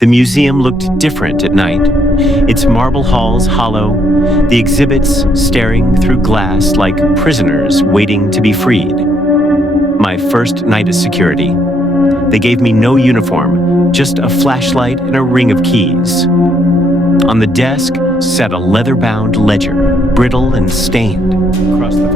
The museum looked different at night, its marble halls hollow, the exhibits staring through glass like prisoners waiting to be freed. My first night as security. They gave me no uniform, just a flashlight and a ring of keys. On the desk sat a leather-bound ledger, brittle and stained. Across the